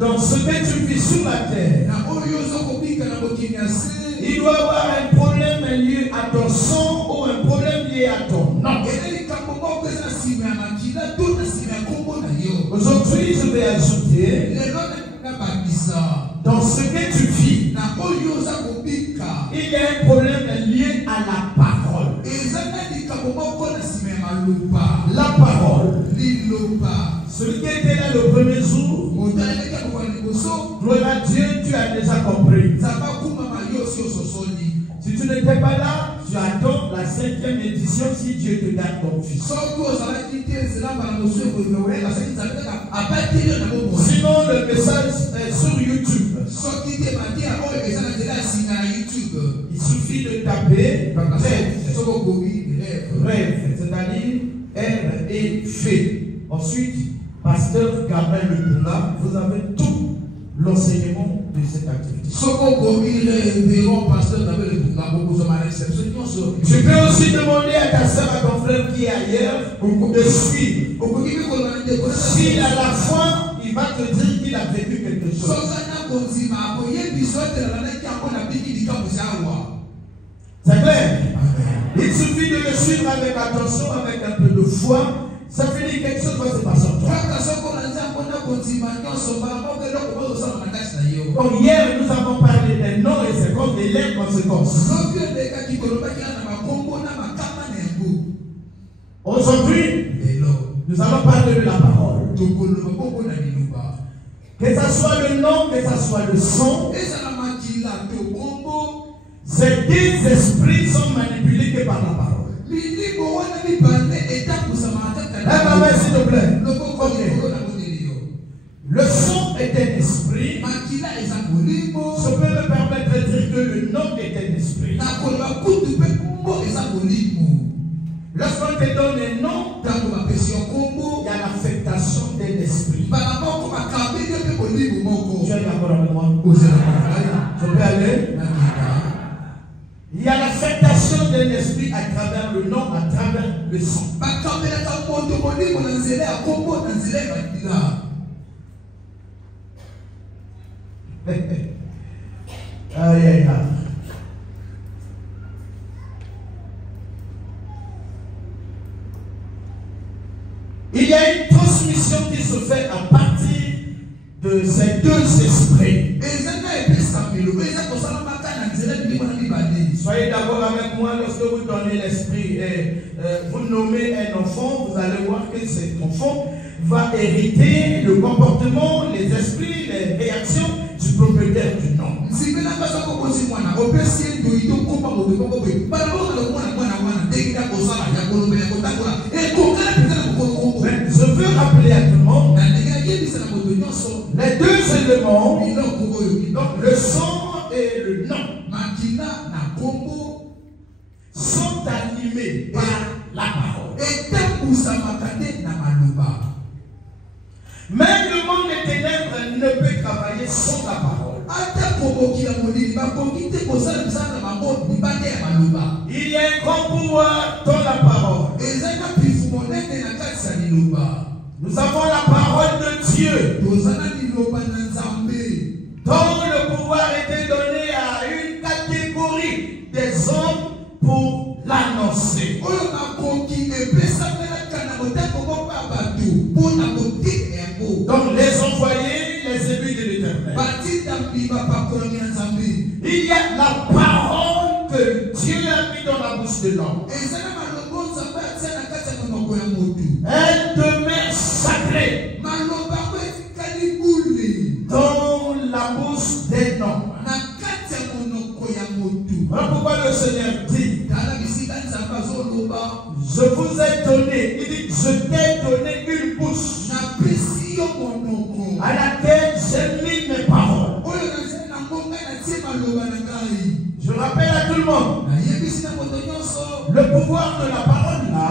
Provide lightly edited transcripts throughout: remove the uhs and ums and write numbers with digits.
dans ce que tu vis sur la terre, il doit y avoir un problème lié à ton sang ou un problème lié à ton nom. Aujourd'hui, je vais ajouter, dans ce que tu vis, il y a un problème lié à la parole. La parole. Celui qui était là le premier jour, gloire à Dieu, tu as déjà compris. Si tu n'étais pas là, tu attends la 5e édition si Dieu te garde ton fils. Sinon, le message est sur YouTube. Il suffit de taper rêve, c'est-à-dire R-E-F. Ensuite, Pasteur Gabriel Lebunga, vous avez tout l'enseignement de cette activité. Tu peux aussi demander à ta soeur, à ton frère qui est ailleurs, de suivre. S'il a la foi, il va te dire qu'il a vécu quelque chose. C'est clair? Il suffit de le suivre avec attention, avec un peu de foi. Ça fait dire quelque chose va se passer en toi. Donc hier, nous avons parlé des noms et c'est comme des lettres conséquences. Aujourd'hui, nous allons parler de la parole. Que ce soit le nom, que ce soit le son, ces deux esprits sont manipulés que par la parole. Maman, s'il te plaît. Le son est un esprit. Je peux me permettre de dire que le nom est un esprit. Lorsqu'on te donne un nom, il y a l'affectation d'un esprit. Tu es d'accord avec moi? Je peux aller? Il y a l'affectation d'un esprit à travers le nom, à travers le son. Aïe, aïe, aïe. Il y a une transmission qui se fait à partir de ces deux esprits. Soyez d'accord avec moi, lorsque vous donnez l'esprit et vous nommez un enfant, vous allez voir que cet enfant va hériter le comportement, les esprits, les réactions du propriétaire du nom. Je veux rappeler à tout le monde les deux éléments, donc le son et le nom, sont animés par la parole. Même le monde des ténèbres ne peut travailler sans la parole. Il y a un grand pouvoir dans la parole. Nous avons la parole de Dieu, dont le pouvoir était donné à une catégorie des hommes pour l'annoncer. Donc les envoyés, les élus de l'Éternel. Il y a la parole que Dieu a mis dans la bouche de l'homme. Elle demeure sacrée dans la bouche des hommes. Voilà pourquoi le Seigneur dit, je vous ai donné, il dit, je t'ai donné une bouche à laquelle j'ai mis mes paroles. Je rappelle à tout le monde, le pouvoir de la parole là,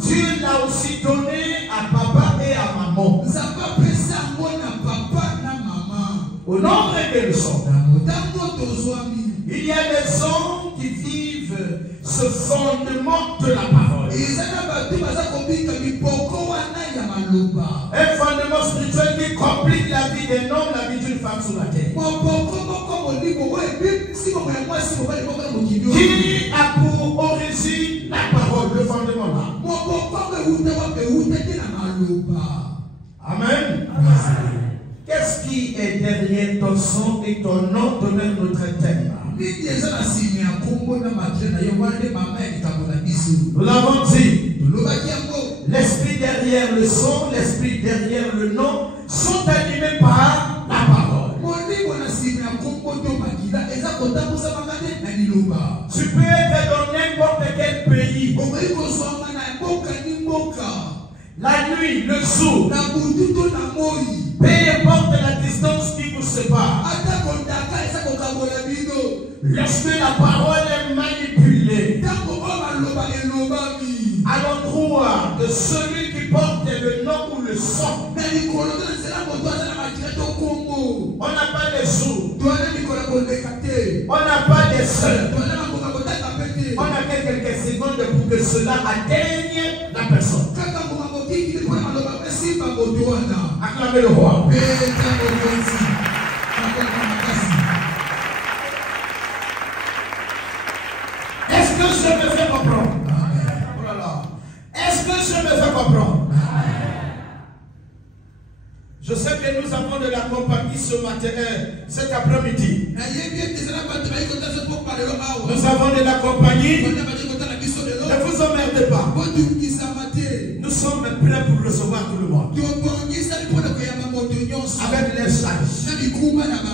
Dieu l'a aussi donné à papa et à maman. Au nombre que nous sommes, il y a des hommes qui vivent ce fondement de la parole. Un fondement spirituel qui vie d'un homme, la vie d'une femme sur la terre. Qui a pour origine la parole, le fondement là. Amen. Qu'est-ce qui est derrière ton son et ton nom demeure notre thème? Nous l'avons dit. L'esprit derrière le son, l'esprit derrière le nom sont animés par la parole. Tu peux être dans n'importe quel pays. La nuit, le jour, peu importe la distance qui vous sépare. Lorsque la parole est manipulée à l'endroit de celui qui porte le nom ou le son, on n'a pas de jour, on n'a pas de seul, on a quelques secondes pour que cela atteigne la personne. Acclamez le roi. Est-ce que je me fais comprendre? Oh là là. Est-ce que je me fais comprendre? Je sais que nous avons de la compagnie ce matin, cet après-midi. Nous avons de la compagnie. Ne vous emmerdez pas. Nous sommes prêts pour recevoir tout le monde. Avec les sages.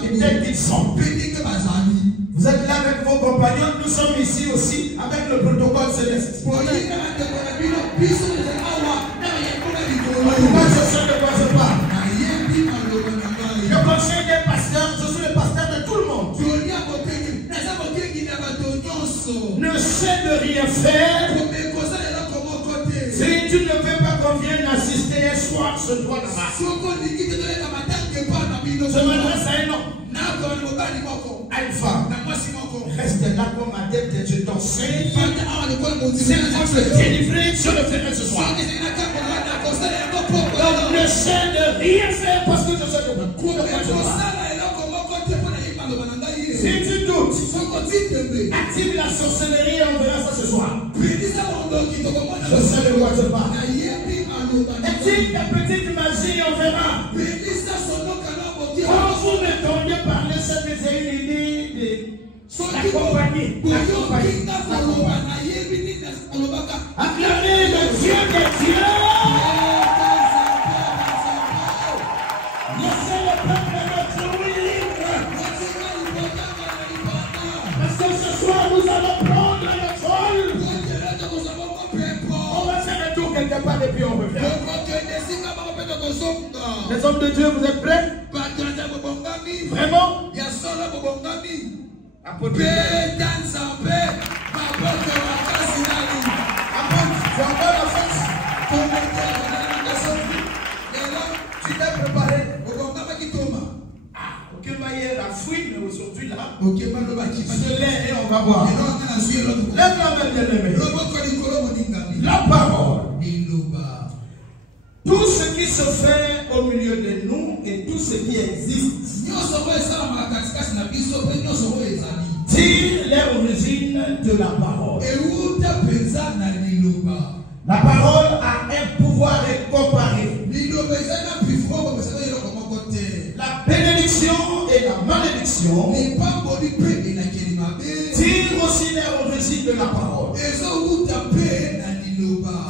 Et tels qu'ils sont. Vous êtes là avec vos compagnons. Nous sommes ici aussi avec le protocole céleste. En tout cas, je sais de quoi je parle. Le conseil des pasteurs, je suis le pasteur de tout le monde. Ne sais de rien faire. Si tu ne veux pas qu'on vienne assister un soir, ce doigt là-bas. Je m'adresse à un homme, à une femme. Reste là comme adepte, je t'enseigne. C'est pour te délivrer, je le ferai ce soir. Donc ne sais de rien faire parce que je sais de quoi je parle. Si tu doutes, active la sorcellerie et on verra ça ce soir. Je sais de quoi je parle. Active ta petite magie, on verra. Quand vous m'entendez parler, c'est que c'est une idée de la compagnie. Acclamez le Dieu des dieux. Laissez le peuple être libre. Parce que ce soir, nous allons prendre le vol. On va faire un tour quelque part et puis on revient. Les hommes de Dieu, vous êtes prêts? Vraiment? Tu as encore la force? Tu t'es préparé? Ok, hier a fui, mais aujourd'hui là, je l'ai et on va voir. Lève la main, bien-aimé. La parole. Tout ce qui se fait au milieu de nous et tout ce qui existe tire l'origine de la parole. La parole a un pouvoir incomparable. La bénédiction et la malédiction tirent aussi l'origine de la parole.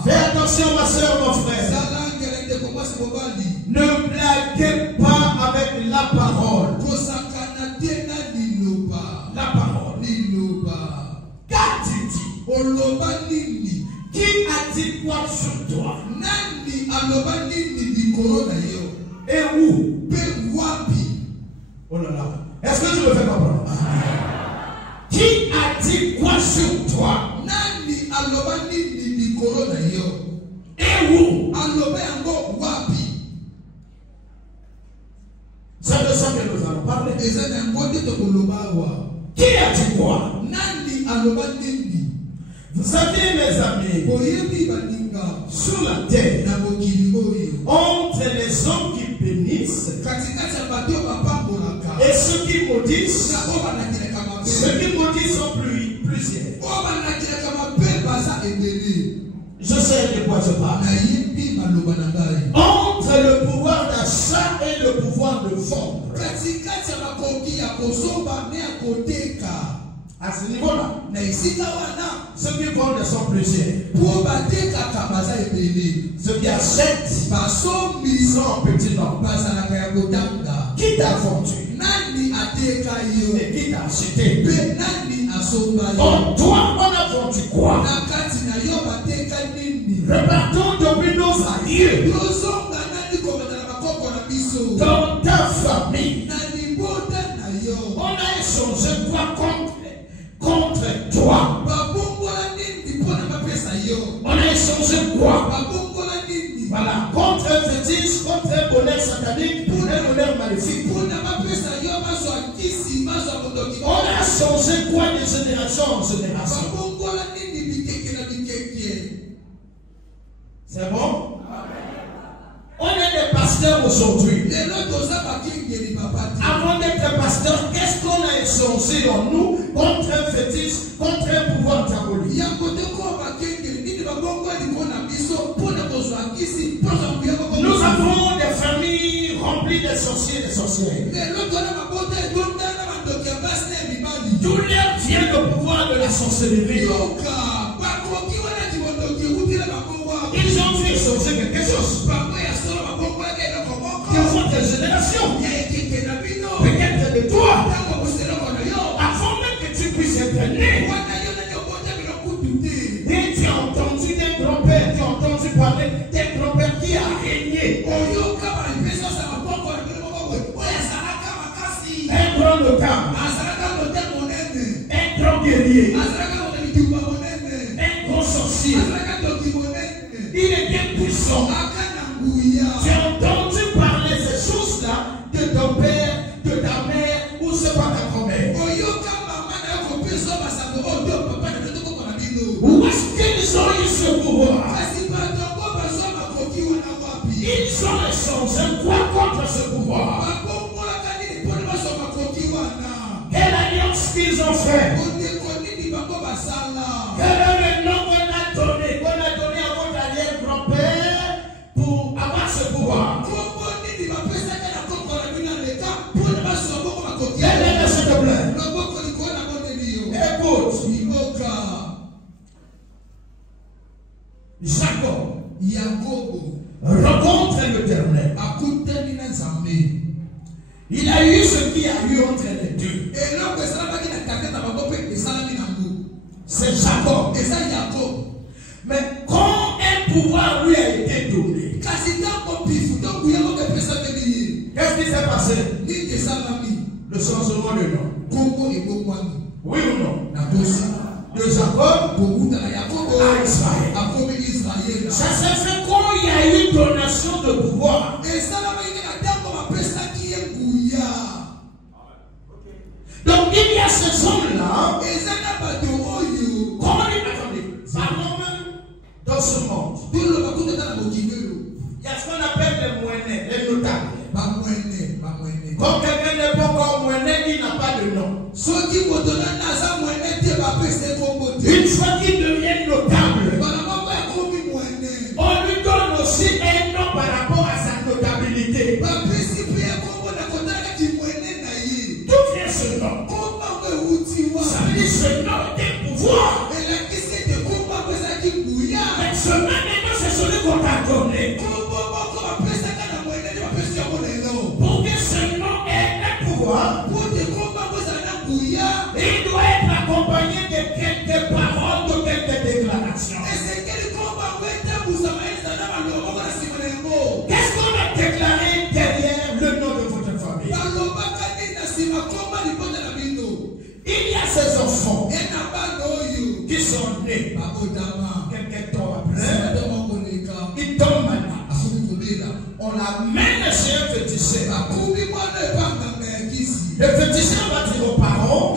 Fais attention, ma soeur, mon frère. Ne blaguez pas avec la parole. La parole. Qu'a-t-il dit? Qui a dit quoi sur toi? Et où? Oh là là. Est-ce que tu me fais comprendre? Qui a dit quoi sur toi? Et où? C'est de ça que nous allons parler. Qui a dit quoi? Vous savez, mes amis, sur la terre, entre les hommes qui bénissent sais de quoi je parle. Entre le pouvoir d'achat et le pouvoir de vendre. À ce niveau-là, ceux qui vendent sont plusieurs. Ceux qui achètent sont en petit nombre. Qui t'a vendu? Et qui t'a acheté? Oh, toi, on a vendu quoi? Repartons depuis nos alliés. Dans ta famille, on a échangé quoi contre toi? On a échangé quoi? Voilà, contre un fétiche, contre un bonheur satanique, pour un bonheur maléfique. On a changé quoi de génération en génération? C'est bon? On est des pasteurs aujourd'hui. Avant d'être pasteur, qu'est-ce qu'on a échangé en nous contre un fétiche, contre un pouvoir diabolique? Nous avons des familles remplies de sorciers et de sorcières. D'où leur vient le pouvoir de la sorcellerie? Ils ont dû échanger quelque chose. De votre génération. Peut-être de toi. Avant même que tu puisses être né. Et tu as entendu des grands-pères, tu as entendu parler des grands-pères qui a régné. Un grand notable. Un grand guerrier. Un grand sorcier. Il est bien puissant. Tu as entendu parler de ces choses-là de ton père, de ta mère ou c'est pas ta grand-mère. Où est-ce qu'ils ont eu ce pouvoir? Ils ont échangé quoi contre ce pouvoir? Quelle alliance qu'ils ont fait? Quel est le nom qu'on a donné à votre arrière-grand-père pour avoir ce pouvoir? Quel est s'il te plaît? Écoute. Jacob rencontre l'Éternel. Il a eu ce qu'il y a eu entre les deux. C'est Jacob. Mais quand un pouvoir lui a été donné, qu'est-ce qui s'est passé? Le changement de nom. Oui ou non? De Jacob à Israël. Ça s'est fait quand il y a eu donation de pouvoir. Donc il y a ces hommes-là. Comment il parlons même dans ce monde. Il y a ce qu'on appelle les moyens, les notables. Quand quelqu'un n'est pas encore moyen, il n'a pas de nom. Une fois qu'il devient notable, on lui donne aussi un nom par rapport à sa notabilité. D'où vient ce nom? Ça veut dire ce nom est un pouvoir. Mais ce nom maintenant c'est celui qu'on t'a donné. Pour que ce nom ait un pouvoir, il doit être accompagné de quelques paroles, de quelques déclarations. Qu'est-ce qu'on a déclaré derrière le nom de votre famille? Il y a ces enfants qui sont nés quelques temps après. Ils tombent maintenant. On amène chez un féticheur. Le féticheur va dire aux parents,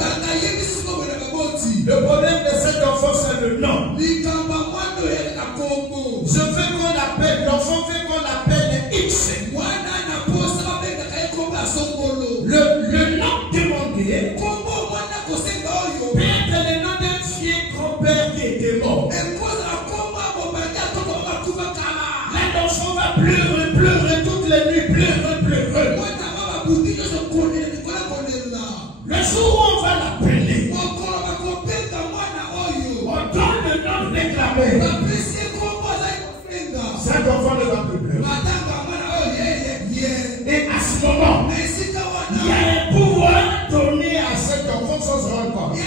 le problème de cet enfant c'est le nom. Je veux qu'on appelle, l'enfant veut qu'on appelle X. Le nom demandé peut être le nom d'un vieux grand-père qui était mort. Amen. Cet enfant ne va plus pleurer. Et à ce moment, il y a un pouvoir donné à cet enfant sans se rendre compte.